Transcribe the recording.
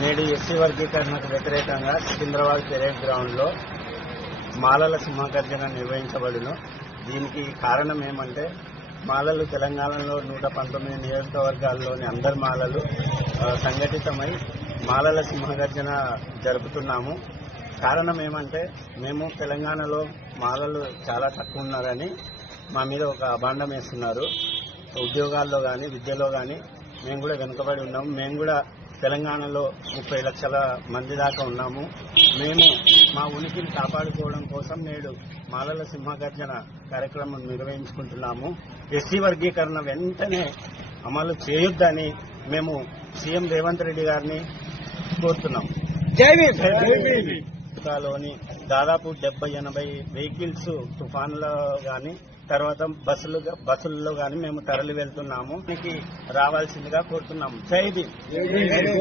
నేడు ఎస్సీ వర్గీకరణకు వ్యతిరేకంగా సికింద్రాబాద్ పెరేడ్ గ్రౌండ్లో మాలల సింహగర్జన నిర్వహించబడును. దీనికి కారణం ఏమంటే మాలలు తెలంగాణలో నూట పంతొమ్మిది నియోజకవర్గాల్లోని అందరు మాలలు సంఘటితమై మాలల సింహగర్జన జరుపుతున్నాము. కారణం ఏమంటే మేము తెలంగాణలో మాలలు చాలా తక్కువ ఉన్నారని మా మీద ఒక అభాండం వేస్తున్నారు. ఉద్యోగాల్లో కానీ విద్యలో కానీ మేము కూడా వెనుకబడి ఉన్నాము. మేము కూడా తెలంగాణలో ముప్పై లక్షల మంది దాకా ఉన్నాము. మేము మా ఉనికిని కాపాడుకోవడం కోసం నేడు మాలల సింహగర్జన కార్యక్రమం నిర్వహించుకుంటున్నాము. ఎస్సీ వర్గీకరణ వెంటనే అమలు చేయొద్దని మేము సీఎం రేవంత్ రెడ్డి గారిని కోరుతున్నాం. లోని దాదాపు డెబ్బై ఎనభై వెహికల్స్ తుఫాన్లో గాని తర్వాత బస్సులు బస్సుల్లో కానీ మేము తరలి వెళ్తున్నాము. రావాల్సిందిగా కోరుతున్నాము. జై